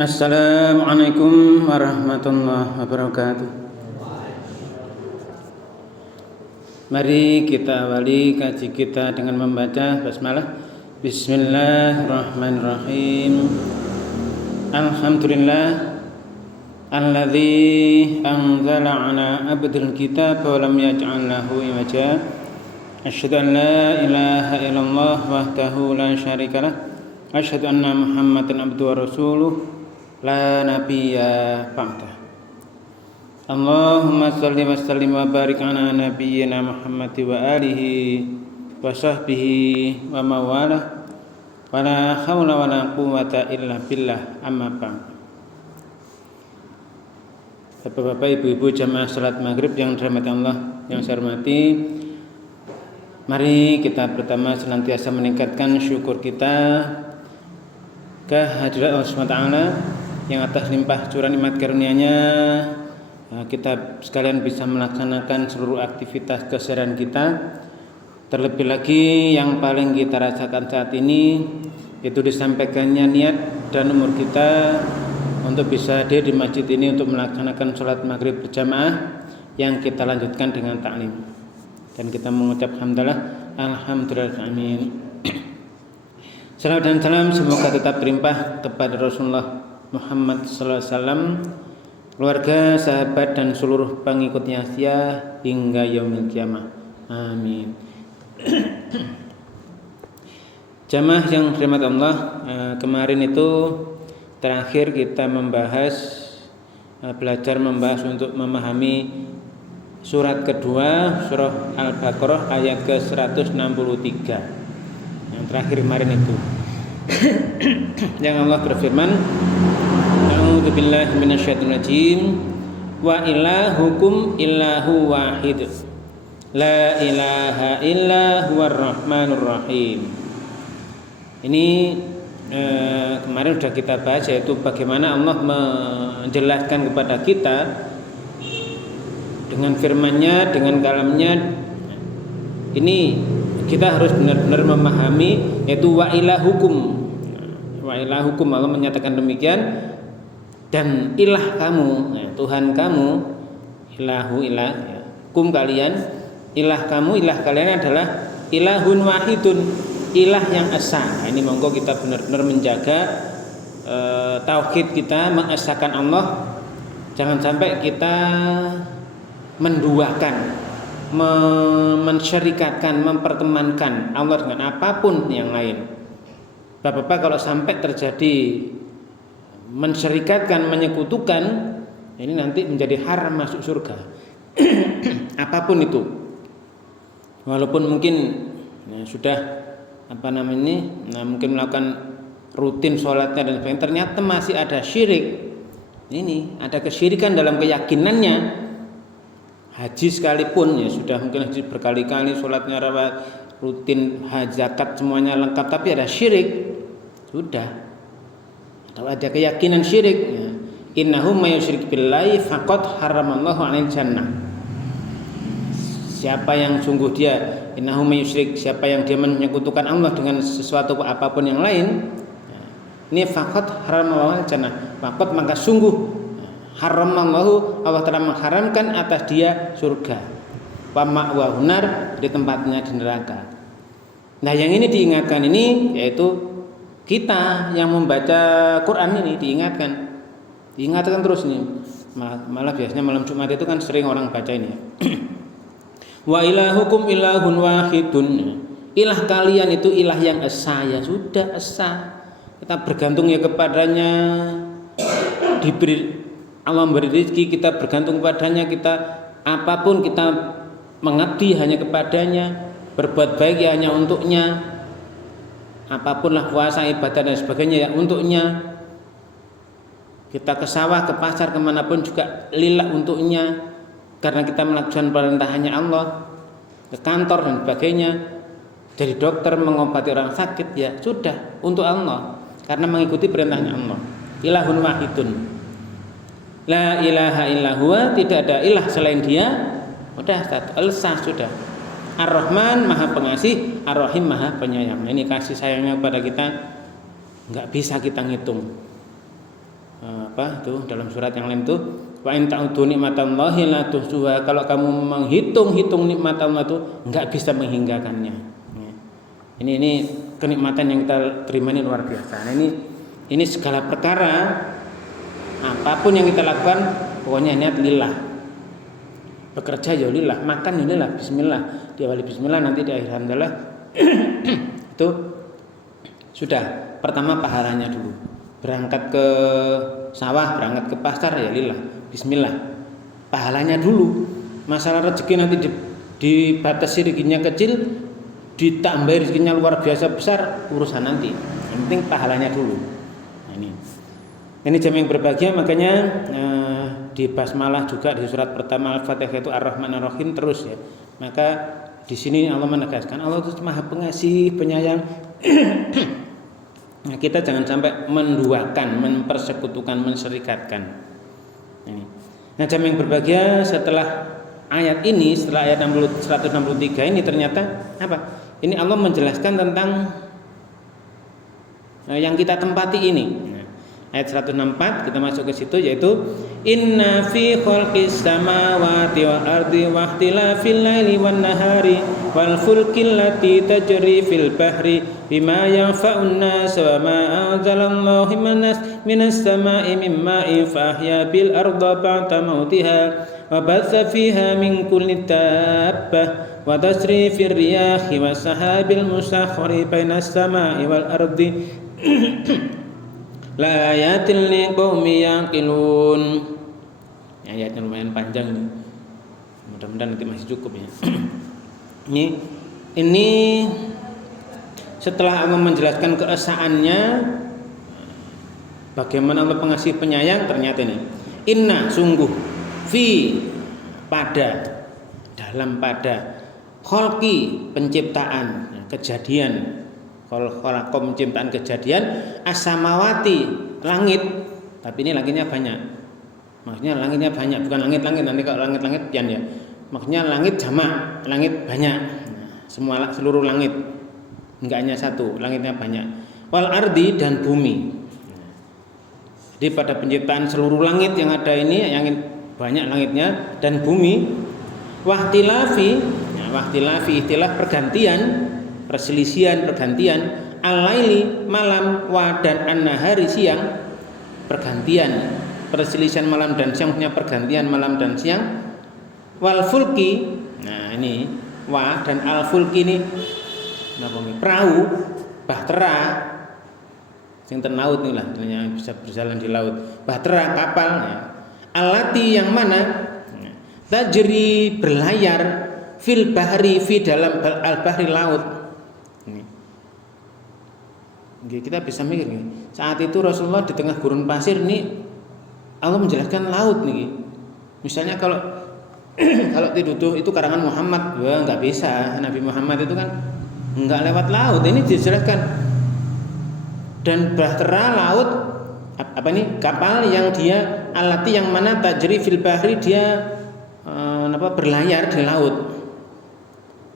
Assalamualaikum warahmatullahi wabarakatuh. Mari kita awali kaji kita dengan membaca basmalah. Bismillahirrahmanirrahim. Alhamdulillah alladzi anzala ala abdil kitab wa lam yaj'al lahu iwaja. Asyhadu an la ilaha illallah wahdahu la syarikalah. Asyhadu anna Muhammadan abduhu wa rasuluh la nabiyya ba'dah. Allahumma salli wa sallim wa barik ala nabiyyina Muhammad wa alihi wa sahbihi wa mawalah wa la hawla wa la quwwata illa billah, amma ba'd. Bapak-bapak, ibu-ibu jamaah salat maghrib yang dirahmati Allah, yang saya hormati, mari kita pertama senantiasa meningkatkan syukur kita kehadirat Allah SWT yang atas limpah curah nikmat karunia-Nya kita sekalian bisa melaksanakan seluruh aktivitas keseharian kita. Terlebih lagi yang paling kita rasakan saat ini itu disampaikannya niat dan umur kita untuk bisa hadir di masjid ini untuk melaksanakan sholat maghrib berjamaah yang kita lanjutkan dengan taklim. Dan kita mengucap hamdalah, alhamdulillah, amin. Salam dan salam semoga tetap berlimpah kepada Rasulullah Muhammad sallallahu alaihi wasallam, keluarga, sahabat dan seluruh pengikutnya hingga yaumil kiamah. Amin. Jamaah yang dirahmati Allah, kemarin itu terakhir kita belajar membahas untuk memahami surat kedua, surah Al-Baqarah ayat ke-163. Yang terakhir kemarin itu yang Allah berfirman, A'udzu billahi minasyaitonir rajim, wa ilahukum illahu wahid, la ilaha illa huwar rahmanur rahim. Ini kemarin sudah kita bahas, yaitu bagaimana Allah menjelaskan kepada kita dengan firman-Nya, dengan kalamnya. Ini kita harus benar-benar memahami, yaitu wa ilahukum. Wa ilahukum, Allah menyatakan demikian. Dan ilah kamu, Tuhan kamu, ilahu ilah, kum kalian, ilah kamu, ilah kalian adalah ilahun wahidun, ilah yang esa. Ini monggo kita benar-benar menjaga tauhid kita, mengesahkan Allah. Jangan sampai kita menduakan, mensyarikatkan, mempertemankan Allah dengan apapun yang lain. Bapak-bapak, kalau sampai terjadi mensyarikatkan, menyekutukan, ini nanti menjadi haram masuk surga. Apapun itu, walaupun mungkin sudah mungkin melakukan rutin sholatnya dan sebagainya, ternyata masih ada syirik. Ini ada kesyirikan dalam keyakinannya. Haji sekalipun, ya sudah mungkin haji berkali-kali, sholatnya rawat, rutin, zakat semuanya lengkap, tapi ada syirik, sudah. Kalau ada keyakinan syirik, ya, innahu may yusyrik billahi faqad haramallahu 'alaihi jannah. Siapa yang sungguh dia, innahu may yusyrik, siapa yang dia menyekutukan Allah dengan sesuatu apapun yang lain, ini faqad haramallahu 'alaihi jannah. Faqad, maka sungguh, haramallahu, Allah telah mengharamkan atas dia surga. Wa ma'wahu nar, di tempatnya di neraka. Nah, yang ini diingatkan ini, yaitu kita yang membaca Quran ini diingatkan terus nih. Malah biasanya malam Jumat itu kan sering orang baca ini. Wa ilahukum ilahun wahidun, ilah kalian itu ilah yang esa, ya sudah esa. Kita bergantung ya kepadanya. Allah memberi rezeki, kita bergantung kepadanya. Kita apapun kita mengabdi hanya kepadanya, berbuat baik ya hanya untuknya. Apapun lah, puasa, ibadah dan sebagainya ya untuknya. Kita ke sawah, ke pasar, kemanapun juga lillah untuknya, karena kita melakukan perintahannya Allah. Ke kantor dan sebagainya, jadi dokter mengobati orang sakit, ya sudah untuk Allah, karena mengikuti perintahnya Allah. Ilahun wahidun, la ilaha illa huwa, tidak ada ilah selain dia. Udah satu, al-sah sudah. Ar-Rahman Maha Pengasih, Ar-Rahim Maha Penyayang. Ini kasih sayangnya kepada kita nggak bisa kita ngitung. apa itu dalam surat yang lain itu wa in ta'udhu nikmatallahi la tuhsuha, kalau kamu menghitung-hitung nikmat Allah itu enggak bisa menghinggakannya. Ini kenikmatan yang kita terima ini luar biasa. Nah, ini segala perkara apapun yang kita lakukan pokoknya niat lillah. Bekerja ya lillah, makan ya lillah, bismillah. Diawali bismillah, nanti di akhir alhamdulillah. Itu sudah pertama pahalanya dulu. Berangkat ke sawah, berangkat ke pasar ya lillah, bismillah. Pahalanya dulu. Masalah rezeki nanti dibatasi rezekinya kecil, ditambah rezekinya luar biasa besar, urusan nanti. Yang penting pahalanya dulu. Nah, ini jamaah yang berbahagia, makanya di basmalah juga di surat pertama Al-Fatihah itu Ar-Rahman Ar-Rahim terus ya. Maka di sini Allah menegaskan Allah itu Maha Pengasih, Penyayang. Nah, kita jangan sampai menduakan, mempersekutukan, menserikatkan. Ini. Nah, jamaah yang berbahagia, setelah ayat ini, setelah ayat 163 ini ternyata apa? Ini Allah menjelaskan tentang yang kita tempati ini. Ayat 164 kita masuk ke situ, yaitu inna fi khalqis samawati wal ardi wa ikhtilafil laili wan nahari wal fulkil lati tajri fil bahri bima yanfa'un nas wa ma anzalallahu minas sama'i mim ma'in fa ahya bil arda ba'da mautiha wa batha fiha min kulli dabbah wa tasrifir riyahi was sahabil musakhkhari bainas sama'i wal ardi la ayatil liqaumi yaqilun. Ayatnya lumayan panjang nih. Mudah-mudahan nanti masih cukup ya. Ini setelah Allah menjelaskan keesaannya, bagaimana Allah Pengasih Penyayang, ternyata ini inna sungguh fi pada dalam pada kholqi penciptaan kejadian, kalau penciptaan kejadian as-samawati langit, tapi ini langitnya banyak. Maksudnya langitnya banyak, bukan langit-langit nanti kalau langit-langit pian ya. Maksudnya langit jamak, langit banyak. Nah, seluruh langit. Enggak hanya satu, langitnya banyak. Wal ardi dan bumi. Jadi pada penciptaan seluruh langit yang ada ini yang banyak langitnya dan bumi. Wahtilafi, istilah pergantian, perselisihan, pergantian al-laili malam wa dan an-nahari siang, pergantian perselisihan malam dan siang, punya pergantian malam dan siang. Wal fulki, nah ini wa dan al fulki ini napa ini perahu bahtera sing ten laut nih lah, yang bisa berjalan di laut, bahtera kapal ya. Alati yang mana tajri berlayar fil bahri fi dalam al bahri laut. Kita bisa mikir nih, saat itu Rasulullah di tengah gurun pasir nih, Allah menjelaskan laut nih. Misalnya kalau dituduh itu karangan Muhammad, wah nggak bisa. Nabi Muhammad itu kan nggak lewat laut. Ini dijelaskan. Dan bahtera laut apa ini kapal yang dia alati yang mana tajri fil bahri, dia berlayar di laut,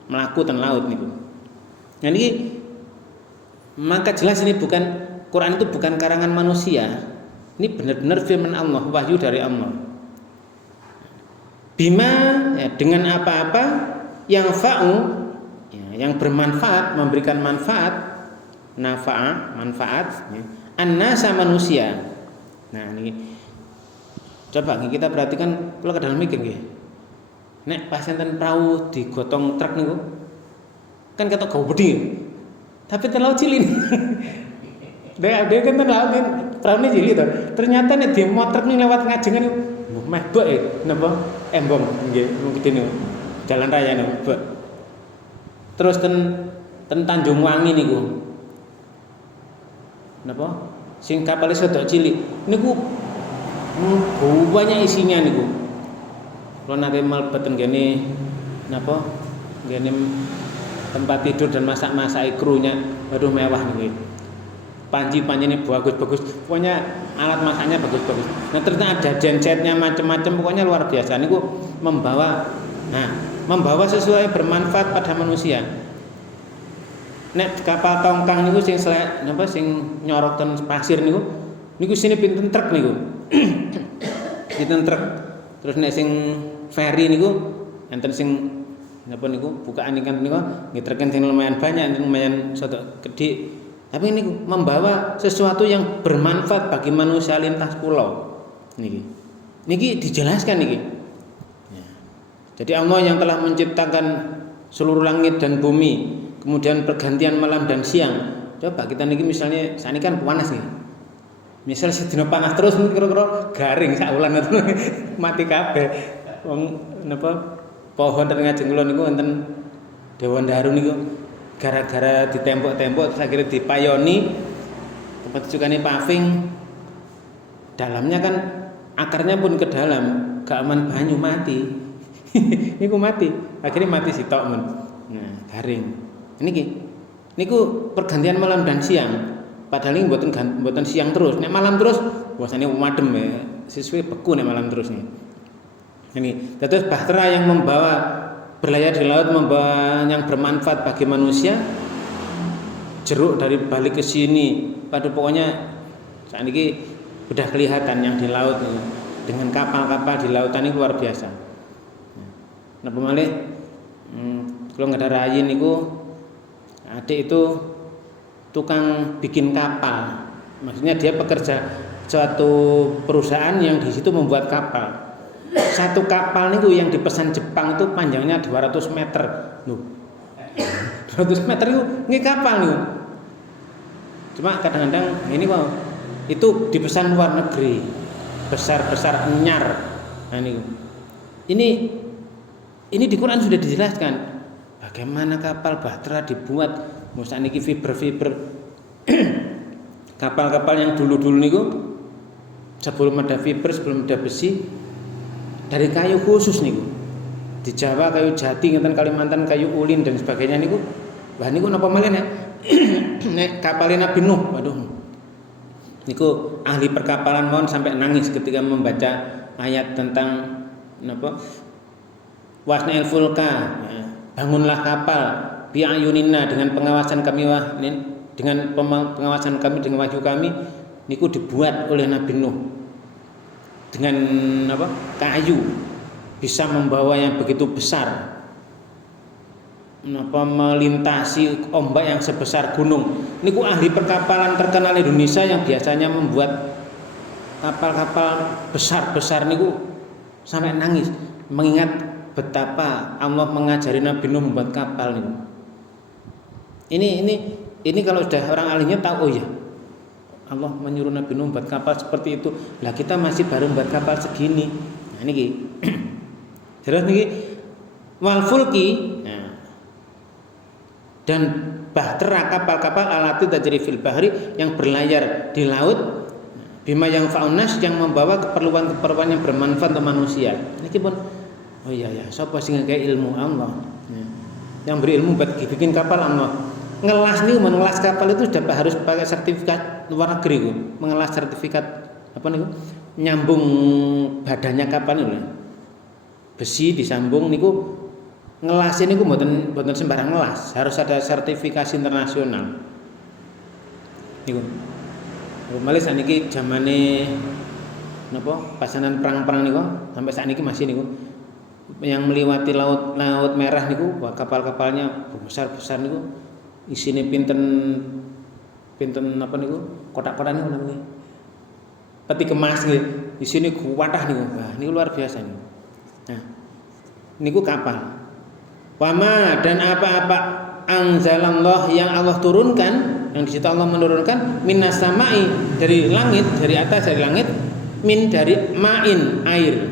melakukan laut nih. Nah ini maka jelas ini Quran itu bukan karangan manusia. Ini benar-benar firman Allah, wahyu dari Allah. Bima ya, dengan apa-apa yang ya, yang bermanfaat, memberikan manfaat, manfaat ya, annasa manusia. Nah, ini coba kita perhatikan kalau ke dalam mikir nggih. Nek pasenten perahu digotong truk niku kan ketok gawe bedhi. Tapi terlalu cilik. Dia kan terlalu perahu cilik to. Ternyata nek dimotor ning lewat ngajengan meh bek napa embong nggih mungkin jalan raya niku. Terus ten Tanjung Wangi niku. Napa? Sing kapal sedok cilik niku banyak isinya niku. Kalau nanti mlebet ngene napa? Ngene tempat tidur dan masak-masak krunya, aduh mewah nih. Panci-panci ini bagus-bagus, pokoknya alat masaknya bagus-bagus. Nah ternyata ada gensetnya macam-macam, pokoknya luar biasa. Ini membawa sesuatu yang bermanfaat pada manusia. Nek kapal tongkang niku sing nyorokten pasir niku Niku isine pinten truk niku. Pinten truk. Terus nek sing ferry niku enten sing napa niku bukaan ingkang niku nggih treken sing lumayan banyak, lumayan sedok gedhe. Tapi niku membawa sesuatu yang bermanfaat bagi manusia lintas pulau. Niki dijelaskan niki. Ya. Jadi Allah yang telah menciptakan seluruh langit dan bumi, kemudian pergantian malam dan siang. Coba kita niki misalnya saat ini kan panas nih. Misal sedina panas terus kira-kira garing sak wulan mati kabeh. Wong napa pohon teng ngajeng kula niku wonten Dewan Daru niku gara-gara ditembok-tembok terus akhirnya dipayoni tempat sukane paving. Dalamnya kan akarnya pun ke dalam, gak aman banyu mati. Niku mati, akhirnya mati sitok men. Nah, garing. Niku pergantian malam dan siang. Padahal ini mboten siang terus. Nek malam terus, biasane madem ya. Siswi beku nek malam terus nih. Ini terus bahtera yang membawa berlayar di laut membawa yang bermanfaat bagi manusia. Jeruk dari balik ke sini. Pada pokoknya saat ini sudah kelihatan yang di laut nih. Dengan kapal-kapal di lautan ini luar biasa. Nah, pemalih kalau nggak ada rayi niku adik itu tukang bikin kapal. Maksudnya dia pekerja suatu perusahaan yang di situ membuat kapal. Satu kapal niku yang dipesan Jepang itu panjangnya 200 meter. Loh. 200 meter itu nggih kapal niku. Cuma kadang-kadang ini kok itu dipesan luar negeri. Besar-besar nyar. Nah niku. Ini di Quran sudah dijelaskan bagaimana kapal bahtera dibuat. Musa niki fiber kapal-kapal yang dulu-dulu niku sebelum ada fiber, sebelum ada besi dari kayu khusus niku. Di Jawa kayu jati, ngeten Kalimantan kayu ulin dan sebagainya niku. Wah niku napa malih nek nek kapalnya Nabi Nuh. Waduh. Niku ahli perkapalan mohon sampai nangis ketika membaca ayat tentang napa wasna'il fulka, ya. Bangunlah kapal bi'ayunina dengan pengawasan kami dengan pengawasan kami dengan wahyu kami niku dibuat oleh Nabi Nuh dengan apa kayu bisa membawa yang begitu besar melintasi ombak yang sebesar gunung. Niku ahli perkapalan terkenal Indonesia yang biasanya membuat kapal-kapal besar-besar niku sampai nangis mengingat betapa Allah mengajari Nabi Nuh membuat kapal niku. Ini kalau sudah orang ahlinya tahu, oh ya Allah menyuruh Nabi Nuh buat kapal seperti itu. Lah kita masih baru buat kapal segini. Nah niki. Terus niki wal fulki, nah, dan bahtera kapal-kapal alati tajri fil bahri yang berlayar di laut bima yang faunas yang membawa keperluan-keperluan yang bermanfaat untuk manusia. Niki pun oh iya ya, sapa sing ngekei ilmu Allah. Yang beri ilmu buat bikin kapal Allah. Ngelas nih, mengelas kapal itu sudah harus pakai sertifikat luar negeri ku. Mengelas sertifikat apa niku? Nyambung badannya kapal niku. Besi disambung niku ngelas ini ku mboten sembarang ngelas, harus ada sertifikasi internasional. Niku. Malih saniki zamane napa? Pasanan perang-perang niku sampai saat ini masih niku. Yang melewati laut merah niku kapal-kapalnya besar-besar niku isine pinten apa niku kotak-kotak niku namanya peti kemas nggih isine kuwatah niku. Wah niku luar biasa niku. Nah niku kapal wama dan apa-apa anzalallah yang Allah turunkan yang di situ Allah menurunkan minas samai dari langit dari atas dari langit min dari ma'in air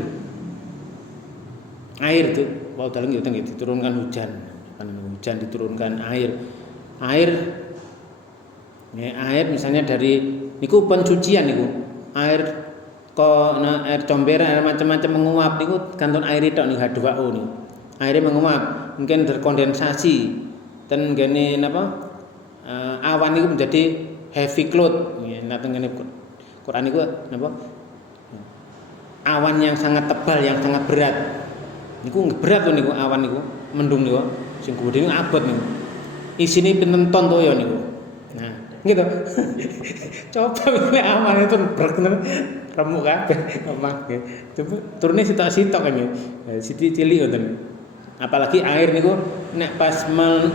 itu wow dalam gitu diturunkan hujan diturunkan air misalnya dari niku pencucian niku air comberan air macam-macam menguap niku kantun air tok niku H2O niku airnya menguap mungkin terkondensasi dan gini napa awan niku menjadi heavy cloud nah tengene Quran niku napa awan yang sangat tebal yang sangat berat niku berat niku awan niku mendung niku sing gedhe niku abot niku isine pinten ton toya niku. Nah, Gitu. Coba nek aman itu berkenan remuk kabeh omah. Coba turune sitok-sitok kan ya. Sithik cilik ngoten. Apalagi air niku nek pas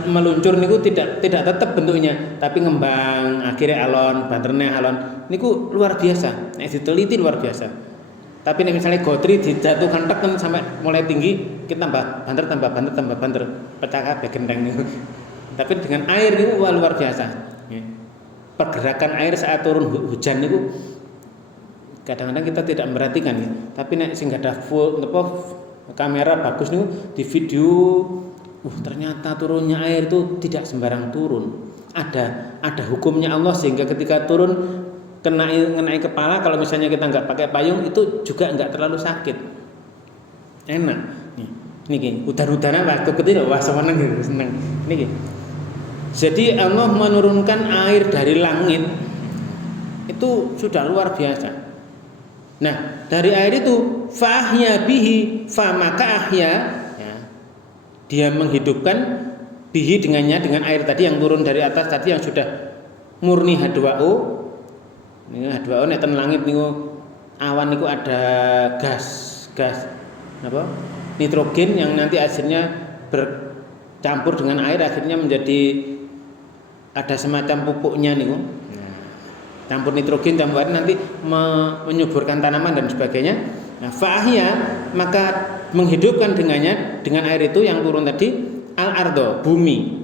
meluncur niku tidak tetap bentuknya, tapi ngembang, akhirnya alon, banterne alon. Niku luar biasa. Nek diteliti luar biasa. Tapi nek misalnya gotri dijatuhkan teken sampai mulai tinggi, kita tambah banter, pecah kabeh genteng niku. Tapi dengan air niku luar biasa. Pergerakan air saat turun hujan itu kadang-kadang kita tidak memperhatikan ya. Tapi nek sing ada full kamera bagus nih di video, ternyata turunnya air itu tidak sembarang turun. Ada hukumnya Allah sehingga ketika turun kenai kepala, kalau misalnya kita nggak pakai payung itu juga nggak terlalu sakit. Enak. Nih udan-udanan waktu ketika wah seneng gitu, seneng. Niki. Jadi Allah menurunkan air dari langit itu sudah luar biasa. Nah, dari air itu fahya bihi famaka ahya, ya, dia menghidupkan bihi dengannya, dengan air tadi yang turun dari atas tadi yang sudah murni H2O. Ini H2O nek ten langit niku awan niku ada gas apa? Nitrogen yang nanti akhirnya bercampur dengan air akhirnya menjadi ada semacam pupuknya nih, campur nitrogen, campur air nanti menyuburkan tanaman dan sebagainya. Nah, fa'ahya maka menghidupkan dengannya, dengan air itu yang turun tadi, al-ardo, bumi,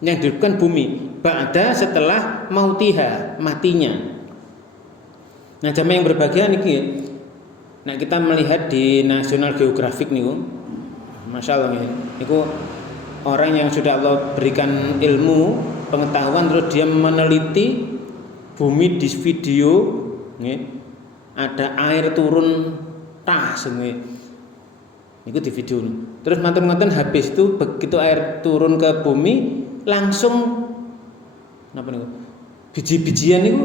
yang dihidupkan bumi, ba'da setelah mautiha, matinya. Nah, jamaah yang berbahagia nih, nah kita melihat di National Geographic nih, masya Allah nih, orang yang sudah Allah berikan ilmu, pengetahuan, terus dia meneliti bumi di video, ada air turun tas, itu di video. Terus mantan habis itu begitu air turun ke bumi langsung, biji-bijian itu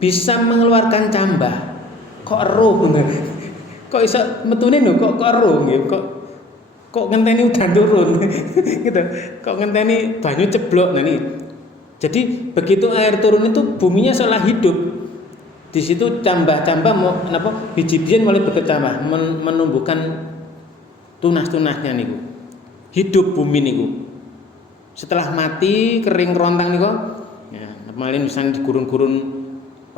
bisa mengeluarkan cambah. Kok ero, kok bisa metune kok ero, kok ngenteni udan turun gitu, kok ngenteni banyu ceblok. Nah nih, jadi begitu air turun itu buminya seolah hidup. Di situ cambah biji-bijian mulai berkecambah, menumbuhkan tunas-tunasnya niku. Hidup bumi niku. Setelah mati kering kerontang niku, ya, malin misalnya di gurun-gurun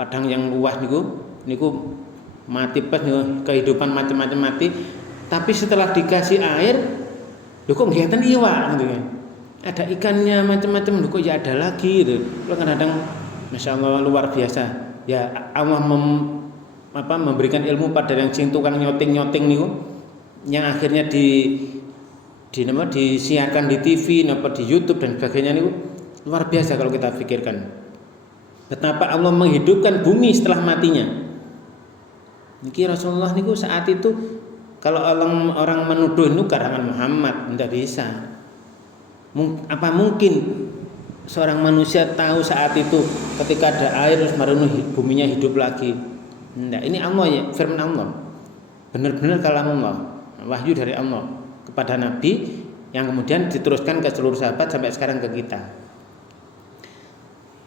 padang yang luas niku mati pas niku, kehidupan macam-macam mati. Tapi setelah dikasih air, kok kelihatan iwak gitu kan. Ada ikannya macam-macam, kok ya ada lagi gitu. Kadang-kadang masya Allah luar biasa. Ya Allah memberikan ilmu pada yang sing tukang nyoting niku, yang akhirnya disiarkan di TV, di YouTube dan sebagainya niku luar biasa kalau kita pikirkan. Betapa Allah menghidupkan bumi setelah matinya. Niki Rasulullah niku saat itu, kalau orang menuduh itu karangan Muhammad, tidak bisa. Apa mungkin seorang manusia tahu saat itu ketika ada air terus buminya hidup lagi? Tidak, ini Allah ya, firman Allah. Benar-benar kalam Allah, wahyu dari Allah kepada Nabi yang kemudian diteruskan ke seluruh sahabat sampai sekarang ke kita.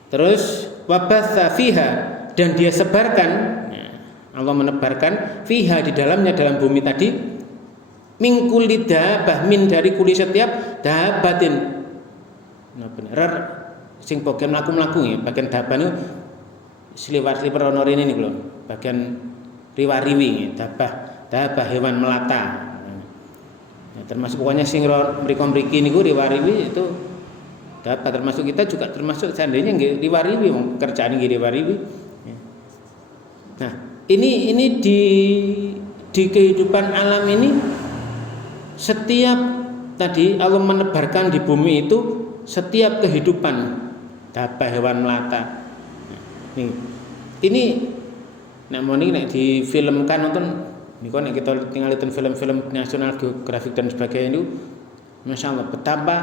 Terus wabatha fiha, dan dia sebarkan, Allah menebarkan fiha di dalamnya, dalam bumi tadi, min kulli dabbah, min dari kuli setiap dabatin. Nah bener sing bagian mlaku-mlaku ya, bagian dabbah niku sliwar-sliwar ono rene niku lho, bagian riwa-riwi dabbah hewan melata. Nah, termasuk pokoknya sing mriko-mriki niku riwa-riwi itu dabbah, termasuk kita juga termasuk seandainya nggih riwa-riwi, kerjaan nggih riwa-riwi. Nah, ini di kehidupan alam ini, setiap tadi Allah menebarkan di bumi itu setiap kehidupan dabbah hewan melata. Ini nek moni nek difilmkan nonton niku, nek kita tinggal nonton film-film National Geographic dan sebagainya itu, masya Allah betapa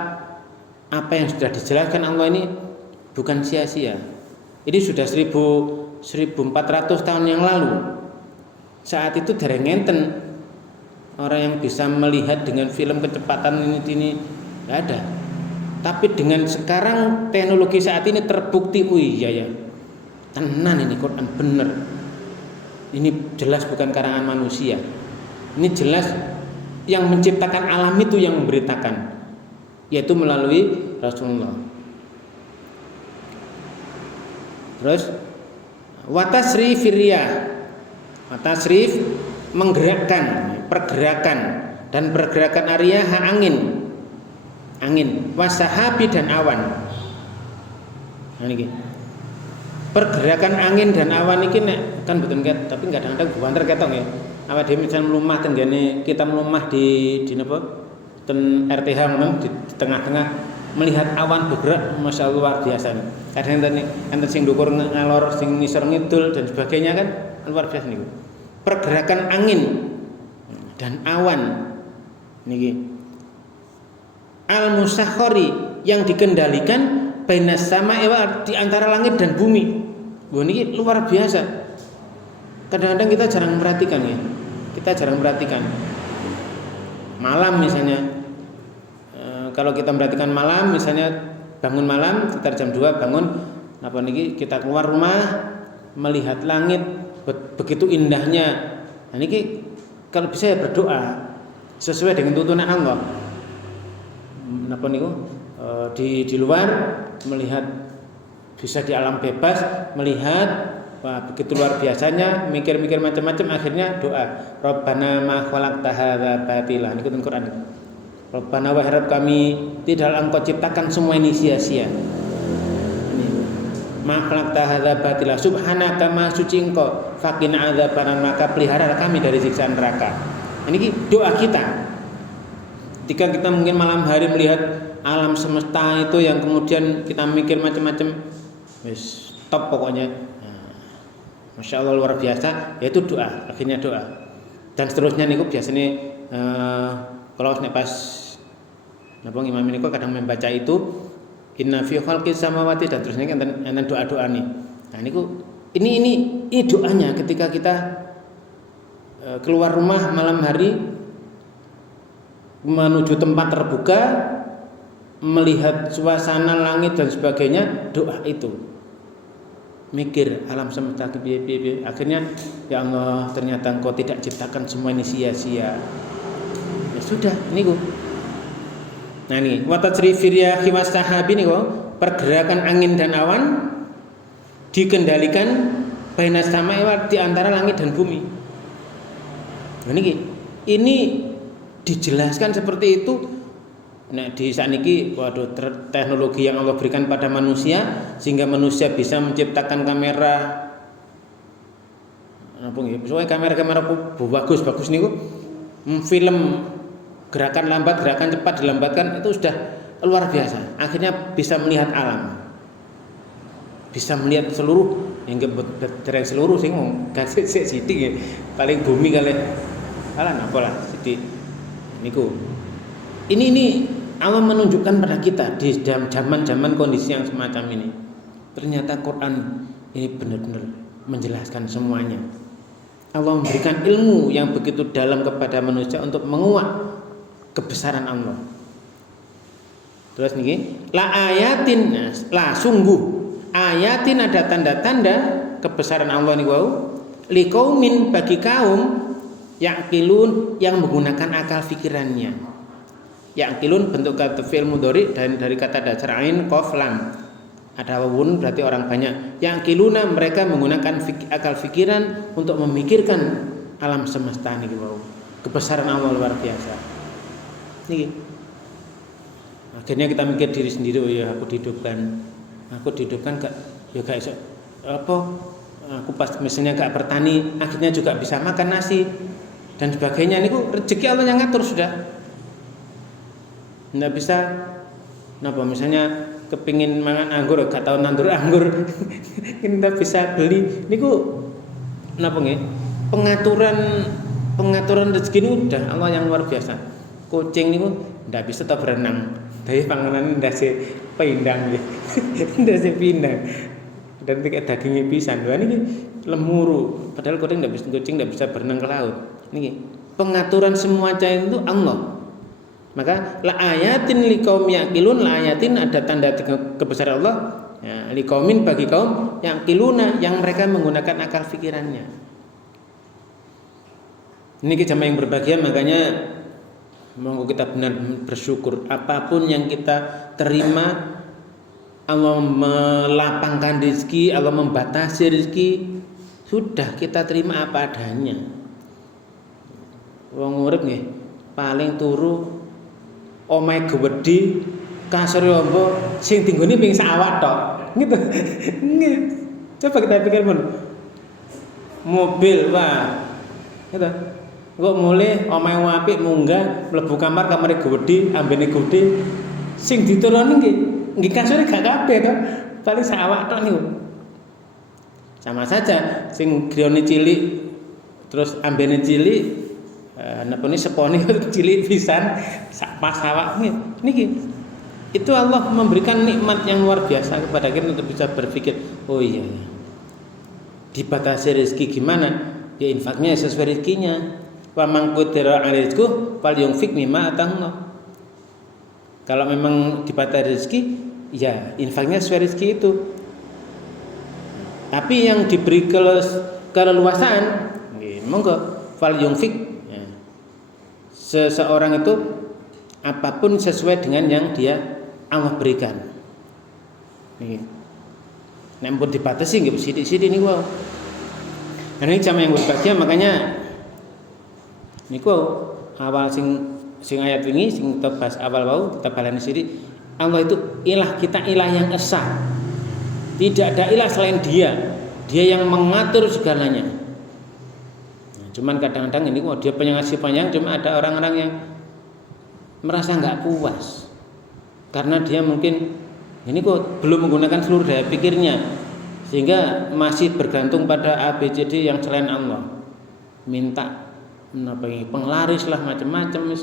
apa yang sudah dijelaskan Allah ini bukan sia-sia. Ini sudah 1400 tahun yang lalu. Saat itu dereng ngenten orang yang bisa melihat dengan film kecepatan ini tidak ada. Tapi dengan sekarang teknologi saat ini terbukti, iya ya, tenan ini Quran bener. Ini jelas bukan karangan manusia. Ini jelas yang menciptakan alam itu yang memberitakan, yaitu melalui Rasulullah. Terus watasrif firiyah, watasrif menggerakkan, pergerakan dan pergerakan ariyaha angin, wasahabi dan awan. Nah ini pergerakan angin dan awan ini kan betul kan, tapi kadang-kadang buanter ketong ya. Apa dia misalnya melumah tenggane kita melumah di napa? Ten RTH memang di tengah-tengah melihat awan bergerak, masya Allah luar biasa. Kadang enten sing ndukur ngalor, sing ngisor ngidul dan sebagainya kan luar biasa nih. Pergerakan angin dan awan niki al-musakhkhari yang dikendalikan bainas sama'i wa di antara langit dan bumi. Wah niki luar biasa. Kadang-kadang kita jarang memperhatikan ya. Kita jarang memperhatikan. Malam misalnya kalau kita memperhatikan malam misalnya bangun malam sekitar jam 2 bangun apa niki kita keluar rumah melihat langit begitu indahnya. Nah niki kalau bisa ya berdoa sesuai dengan tuntunan Allah. Napa niku di luar melihat bisa di alam bebas melihat wah begitu luar biasanya mikir-mikir macam-macam akhirnya doa Rabbana ma khalaqta hadza batila niku teng Quran. Rabbana wa harap kami tidaklah engkau ciptakan semua ini sia-sia. Ma khalaqta hadza batila subhanaka ma suci engkau faqina adzaban maka pelihara kami dari siksa neraka. Ini doa kita. Ketika kita mungkin malam hari melihat alam semesta itu yang kemudian kita mikir macam-macam, wis top pokoknya. Nah, masya Allah luar biasa. Yaitu doa, akhirnya doa. Dan seterusnya niku biasanya kalau pas nabung imam ini kok kadang membaca itu inna fi khalqis samawati dan terusnya kan doa-doa nih. Nah ini doanya ketika kita keluar rumah malam hari menuju tempat terbuka melihat suasana langit dan sebagainya doa itu mikir alam semesta piye akhirnya ya Allah ternyata engkau tidak ciptakan semua ini sia-sia ya sudah ini kok nah ini watasrif firiyah wasahabi ini kok pergerakan angin dan awan dikendalikan bainas sama'i di antara langit dan bumi. Nah ini dijelaskan seperti itu. Nah di saat ini waduh teknologi yang Allah berikan pada manusia sehingga manusia bisa menciptakan kamera soalnya kamera bagus nih film gerakan lambat gerakan cepat dilambatkan itu sudah luar biasa akhirnya bisa melihat alam bisa melihat seluruh yang dereng seluruh sing kasih sithik ya paling bumi kali alah napa lah sithik niku ini Allah menunjukkan pada kita di zaman kondisi yang semacam ini ternyata Quran ini benar-benar menjelaskan semuanya. Allah memberikan ilmu yang begitu dalam kepada manusia untuk menguak kebesaran Allah. Terus niki la ayatin la sungguh ayatin ada tanda-tanda kebesaran Allah niku wau liqaumin bagi kaum yaqilun yang menggunakan akal pikirannya. Yaqilun bentuk kata fi'il mudhari dan dari kata dasar ain qaf lam. Ada wawun berarti orang banyak. Yaqiluna mereka menggunakan akal pikiran untuk memikirkan alam semesta niki wau. Kebesaran Allah luar biasa. Niki. Akhirnya kita mikir diri sendiri oh ya aku dihidupkan gak ya gak iso apa aku pas misalnya gak bertani akhirnya juga bisa makan nasi dan sebagainya niku rezeki Allah yang ngatur sudah. Nggak bisa napa misalnya kepingin mangan anggur gak tahu nandur anggur kita bisa beli niku napa nggih pengaturan rezeki niku udah Allah yang luar biasa. Kucing niku ndak bisa tak berenang dari panganan ndase pindang nggih ndase pindang dan tiket dagingnya pisan lha niki lemuru padahal kucing ndak bisa berenang ke laut niki pengaturan semua cair itu Allah Maka la ayatin liqaum yaqilun, la ayatin ada tanda kebesaran Allah ya, liqaumin bagi kaum yang yaqiluna yang mereka menggunakan akal pikirannya. Ini jamaah yang berbahagia, makanya monggo kita benar bersyukur apapun yang kita terima. Allah melapangkan rezeki, Allah membatasi rezeki, sudah kita terima apa adanya. Wong urip nggih paling turu omahe gedhe kasur ombo sing tinggone ping sak awak tok. Gitu. Nggih. Coba kita pikir pun. Mobil wah. Gitu. Kok mulai omahe apik munggah mlebu kamar kamare gedhe, ambene gedhe sing dituruni nggih kasure gak kabeh to. Paling sak awak tok niku. Sama saja sing griyane cilik terus ambene cilik napa ni sepone cilik pisan sak pas awak niki. Itu Allah memberikan nikmat yang luar biasa kepada kita untuk bisa berpikir, oh iya. Dibatasi rezeki gimana? Ya infaknya sesuai rezekinya. Wa man qadara 'alaihi rizquhu falyunfik mimma ataahu. Kalau memang dibatasi rezeki, ya infaknya sesuai rezeki itu. Tapi yang diberi keleluasaan, monggo falyunfik. Ya. Seseorang itu apapun sesuai dengan yang dia Allah berikan. Nih. Nek pun dibatasi nggih sithik-sithik niku. Dan ini jamaah yang berbahagia, makanya niku awal sing ayat wingi sing kita bahas awal wau kita balani sithik. Allah itu ilah, kita ilah yang esa. Tidak ada ilah selain Dia. Dia yang mengatur segalanya. Nah, cuman kadang-kadang ini dia pengasih penyayang, cuma ada orang-orang yang merasa nggak puas karena dia mungkin ini kok belum menggunakan seluruh daya pikirnya, sehingga masih bergantung pada ABCD yang selain Allah. Minta penglaris lah macam-macam.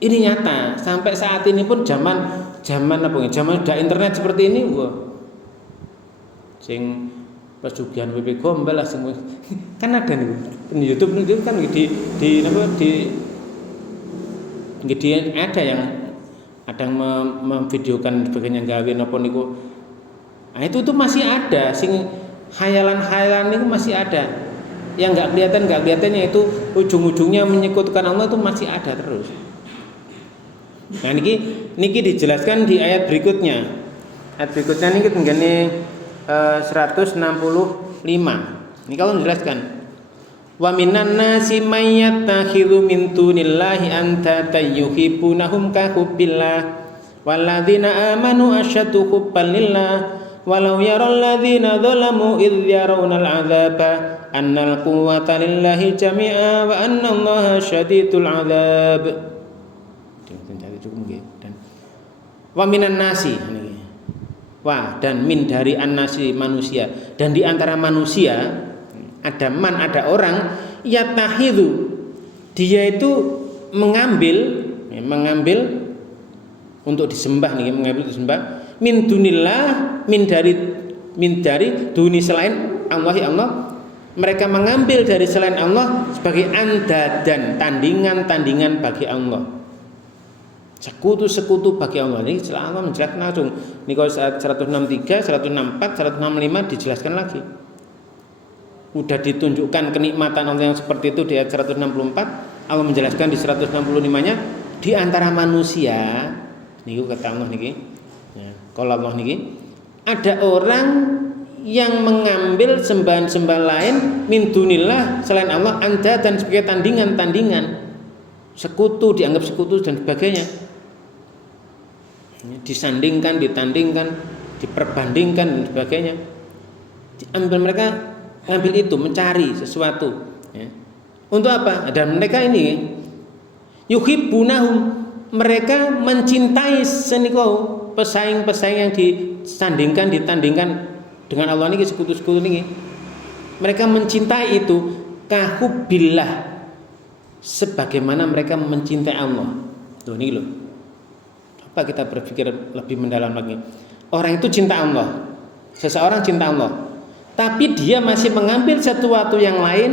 Ini nyata sampai saat ini pun zaman udah internet seperti ini, wah. Sing pesugihan WP Gombal lah semua kan ada nih di YouTube kan ada yang memvideokan sebagainya gawe napa niku. Nah itu tuh masih ada sing khayalan-khayalan niku masih ada. Yang enggak kelihatannya itu ujung-ujungnya menyekutukan Allah itu masih ada terus. Nah niki dijelaskan di ayat berikutnya. Ayat berikutnya niki tenggene 165. Ini kalau menjelaskan wa minan nasi may yattakhidhu min dunillahi andada yuhibbunahum ka hubbillah walladzina amanu asyaddu hubban lillah walau yaral ladzina zalamu idh yarawna al'adzaba annal quwwata lillahi jami'a wa annallaha syadidul 'adzab. Dan wa minan nasi wah dan min dari an-nasi manusia, dan di antara manusia ada orang yatahidhu, dia itu mengambil untuk disembah nih, mengambil disembah min dunillah, min dari duni selain Allah, ya Allah, mereka mengambil dari selain Allah sebagai andadan, tandingan bagi Allah, sekutu bagi Allah. Ini Allah menjelaskan langsung. Ini kalau 163, 164, 165 dijelaskan lagi. Udah ditunjukkan kenikmatan Allah yang seperti itu di ayat 164. Allah menjelaskan di 165-nya di antara manusia. Niku kata Allah niki. Ya, kalau Allah niki ada orang yang mengambil sembahan-sembahan lain min dunillah selain Allah anda dan sebagai tandingan, sekutu, dianggap sekutu dan sebagainya. Disandingkan, ditandingkan, diperbandingkan dan sebagainya. Mereka ngambil itu, mencari sesuatu ya. Untuk apa? Dan mereka ini yuhibbunahum, mereka mencintai seniko pesaing-pesaing yang disandingkan, ditandingkan dengan Allah ini, sekutu-sekutu ini. Mereka mencintai itu kahubbillah, sebagaimana mereka mencintai Allah. Tuh ini loh. Apa kita berpikir lebih mendalam lagi? Orang itu cinta Allah. Seseorang cinta Allah. Tapi dia masih mengambil sesuatu yang lain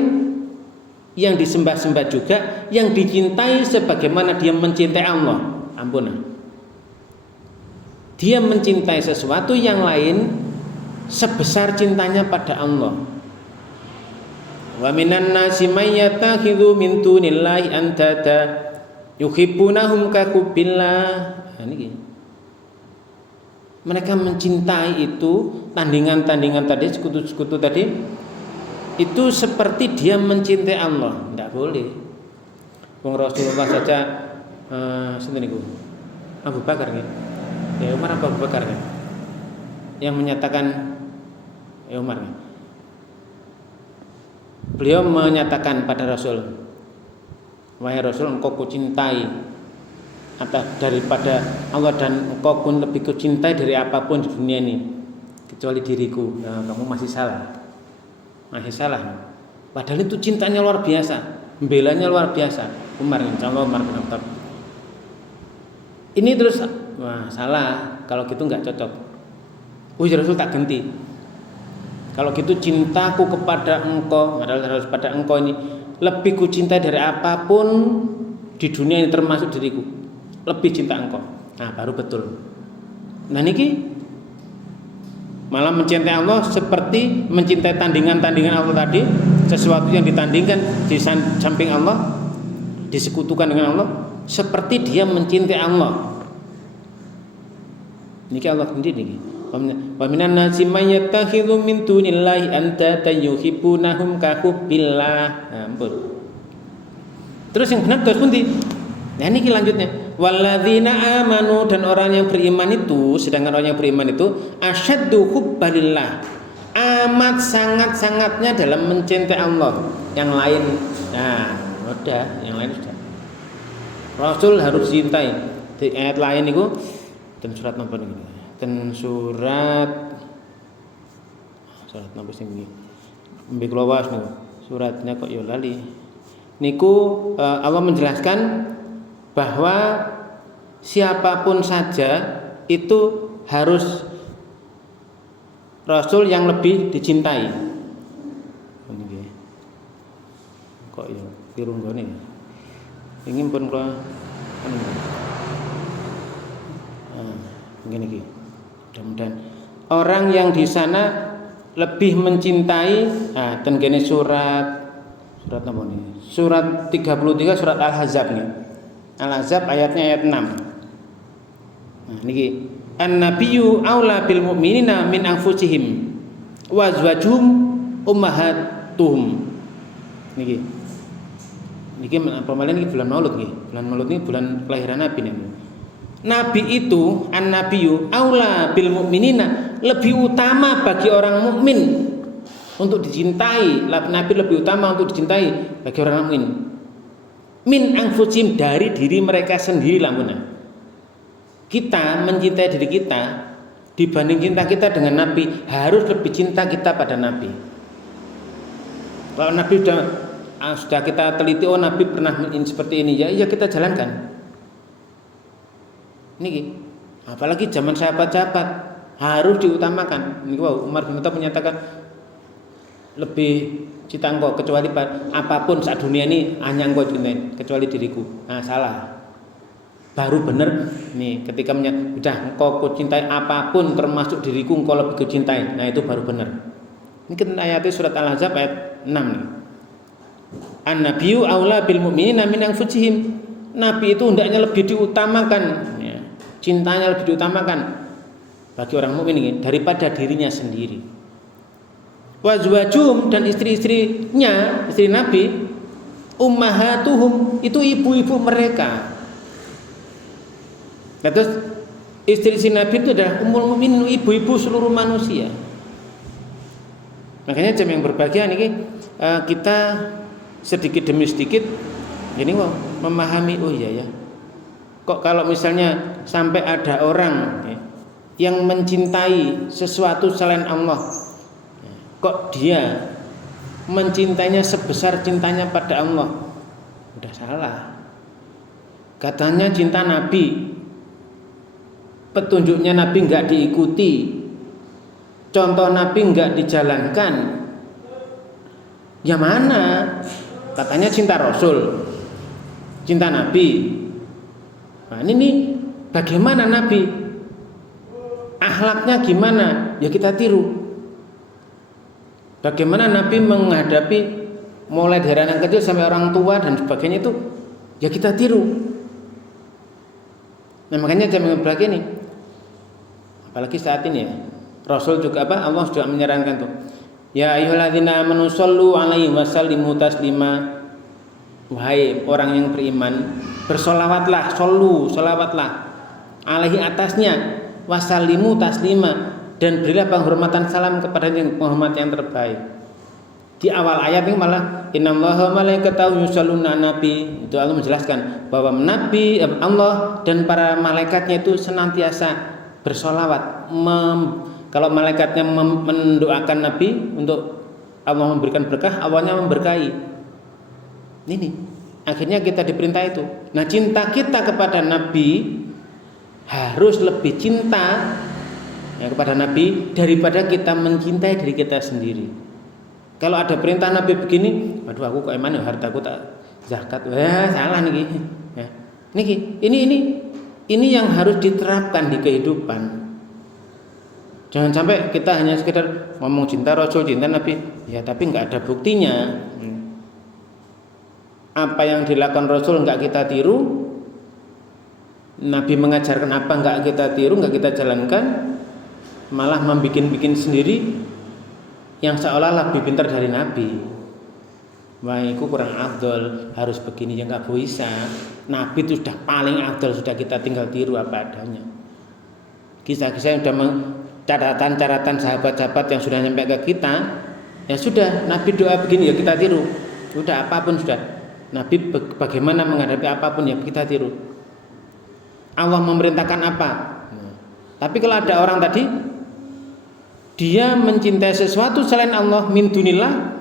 yang disembah-sembah juga, yang dicintai sebagaimana dia mencintai Allah. Ampun. Dia mencintai sesuatu yang lain sebesar cintanya pada Allah. Wa minan nasi may yattakhidhu min dunillahi andada yuhibbunahum ka hubbillah. Mereka mencintai itu tandingan-tandingan tadi, sekutu-sekutu tadi, itu seperti dia mencintai Allah. Tidak boleh. Wong Rasulullah saja sinten niku? Abu Bakar nggih. Ya Umar apa Abu Bakar nggih? Yang menyatakan Umar nggih. Beliau menyatakan pada Rasul, wahai Rasul, engkau kucintai atau daripada Allah, dan engkau pun lebih kucintai dari apapun di dunia ini kecuali diriku. Nah, kamu masih salah. Padahal itu cintanya luar biasa, membelanya luar biasa. Umar, insyaallah Umar bin Khattab. Ini terus, wah salah, kalau gitu nggak cocok. Ya Rasul, tak ganti. Kalau gitu cintaku kepada engkau, harus pada engkau ini lebih kucintai dari apapun di dunia ini termasuk diriku. Lebih cinta engkau. Nah, baru betul. Nah niki malah mencintai Allah seperti mencintai tandingan-tandingan Allah tadi, sesuatu yang ditandingkan di samping Allah, disekutukan dengan Allah, seperti dia mencintai Allah. Niki Allah sendiri niki. Wa minan nasi may yattakhidhu min dunillahi andada yuhibbunahum ka hubbillah. Ampun. Terus yang benar terus pundi? Nah niki lanjutnya. Walladzina amanu, dan orang yang beriman itu, sedangkan orang yang beriman itu asyaddu hubbalillah, amat sangat-sangatnya dalam mencintai Allah. Yang lain, nah udah, yang lain sudah. Rasul harus cintai. Di ayat lain itu dan surat napa niku? Dan surat napa sing iki? Mbek lawas niku. Suratnya kok ya lali. Niku Allah menjelaskan bahwa siapapun saja itu harus Rasul yang lebih dicintai. Niki. Kok ya dirunggone. Ingin pun kula mungkin iki. Mudah-mudahan orang yang di sana lebih mencintai. Nah, ten kene surat apa nih? Surat 33 surat Al-Ahzab nih. Al-Ahzab ayatnya ayat 6. Nah, niki. An-nabiyyu aula bil mu'minina min anfusihim wa azwajuhum ummahatuhum. Niki. Niki pemalan ini bulan Maulud nggih. Bulan Maulud ini bulan kelahiran Nabi nih. Nabi itu, an-nabiyyu aula bil mu'minina, lebih utama bagi orang mukmin untuk dicintai. Nabi lebih utama untuk dicintai bagi orang mukmin. Min anfusihim, dari diri mereka sendiri lamunnya. Kita mencintai diri kita dibanding cinta kita dengan Nabi, harus lebih cinta kita pada Nabi. Kalau Nabi sudah kita teliti, oh Nabi pernah seperti ini, ya kita jalankan. Niki, apalagi zaman sahabat-sahabat harus diutamakan. Niki Umar bin Khattab menyatakan lebih cinta engkau kecuali apapun saat dunia ini hanya engkau cintai kecuali diriku. Nah salah. Baru benar nih ketika udah engkau cintai apapun termasuk diriku engkau lebih kucintai. Nah itu baru benar. Ini kan ayatnya surat Al-Ahzab ayat 6 nih. An-nabiyyu aula bil mu'minina min anfusihim. Nabi itu hendaknya lebih diutamakan, ya. Cintanya lebih diutamakan bagi orang mukmin ini daripada dirinya sendiri. Wazwajum, dan istri-istrinya, istri Nabi, ummahatuhum, itu ibu-ibu mereka. Nah, terus istri Nabi itu adalah ummul mukminin, ibu-ibu seluruh manusia. Makanya jam yang berbahagia ini kita sedikit demi sedikit ini memahami, oh iya ya. Kok kalau misalnya sampai ada orang yang mencintai sesuatu selain Allah, kok dia mencintainya sebesar cintanya pada Allah? Udah salah. Katanya cinta Nabi, petunjuknya Nabi enggak diikuti, contoh Nabi enggak dijalankan. Ya mana? katanya cinta Rasul, cinta Nabi. Nah, ini bagaimana Nabi? Akhlaknya gimana? Ya kita tiru. Bagaimana Nabi menghadapi mulai dari anak kecil sampai orang tua dan sebagainya itu, ya kita tiru. Nah makanya jam begini, apalagi saat ini ya, Rasul juga Allah juga menyarankan tuh, ya ayyuhalladzina amanu shollu alaihi wasallimu taslima. Wahai orang yang beriman, bersolawatlah, solawatlah alaihi atasnya, wasallimu taslima, dan berilah penghormatan salam kepada yang penghormatan yang terbaik. Di awal ayat ini malah innallaha malaikatahu yusholluna nabi, itu Allah menjelaskan bahwa Nabi Allah dan para malaikatnya itu senantiasa bersolawat. Kalau malaikatnya mendoakan Nabi untuk Allah memberikan berkah, awalnya memberkahi. Ini akhirnya kita diperintah itu. Nah cinta kita kepada Nabi harus lebih cinta ya, kepada Nabi daripada kita mencintai diri kita sendiri. Kalau ada perintah Nabi begini, aduh aku kok emang hartaku tak zakat, wah salah nih. Ya. Ini yang harus diterapkan di kehidupan. Jangan sampai kita hanya sekedar ngomong cinta Rasul, cinta Nabi, ya tapi nggak ada buktinya. Apa yang dilakukan Rasul nggak kita tiru, Nabi mengajarkan apa nggak kita tiru, nggak kita jalankan, malah membikin sendiri yang seolah lebih pintar dari Nabi. Wah, itu kurang afdol, harus begini, ya nggak bisa. Nabi itu sudah paling afdol, sudah kita tinggal tiru apa adanya. Kisah-kisah yang sudah catatan sahabat-sahabat yang sudah nyampe ke kita, ya sudah, Nabi doa begini ya kita tiru. Sudah apapun sudah. Nabi bagaimana menghadapi apapun ya kita tiru. Allah memerintahkan apa? Tapi kalau ada orang tadi dia mencintai sesuatu selain Allah min dunillah,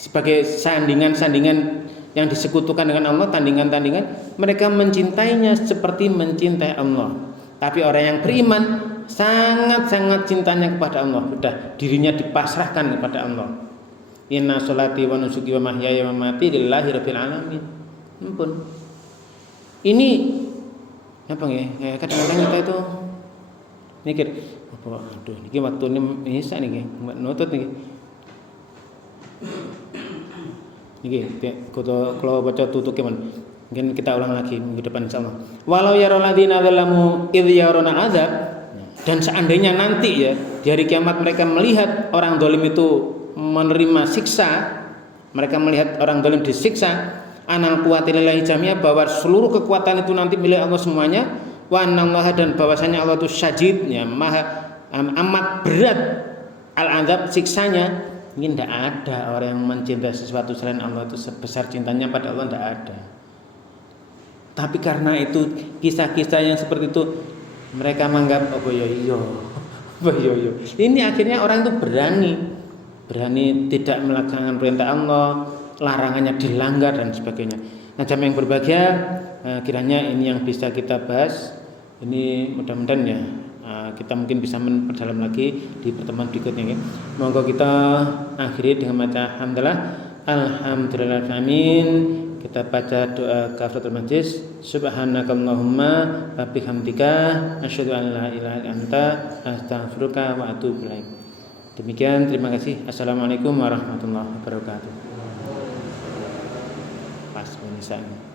sebagai sandingan-sandingan yang disekutukan dengan Allah, tandingan-tandingan, mereka mencintainya seperti mencintai Allah. Tapi orang yang beriman sangat-sangat cintanya kepada Allah, sudah dirinya dipasrahkan kepada Allah. Inna sholati wa nusuki wa mahyaya wa mamati lillahi rabbil alamin. Ampun. Ini apa ya? Kadang-kadang kita itu mikir, aduh niki waktu ini isa niki nutut niki. Niki kalau baca tutuke men. Mungkin kita ulang lagi minggu depan insyaallah. Walau yarul ladzina zalamu idz yaruna azab, dan seandainya nanti ya di hari kiamat mereka melihat orang zalim itu menerima siksa, mereka melihat orang zalim disiksa, anal quwwatilillahi jami'a, bahwa seluruh kekuatan itu nanti milik Allah semuanya, wa anallaha, dan bahwasanya Allah itu syadidnya maha amat berat al-azab siksanya. Ini tidak ada orang yang mencintai sesuatu selain Allah itu sebesar cintanya pada Allah, tidak ada. Tapi karena itu kisah-kisah yang seperti itu mereka menganggap oh yo. Ini akhirnya orang itu berani tidak melaksanakan perintah Allah, larangannya dilanggar dan sebagainya. Nah, jamaah yang berbahagia, kiranya ini yang bisa kita bahas. Ini mudah-mudahan ya kita mungkin bisa memperdalam lagi di pertemuan berikutnya. Monggo kita akhiri dengan baca alhamdulillah. Alhamdulillahirabbil. Kita baca doa kafaratul majlis. Subhanakallahumma wa bihamdika asyhadu an la ilaha illa anta astaghfiruka wa atubu ilaik. Demikian, terima kasih. Assalamualaikum warahmatullahi wabarakatuh. Pas misalnya.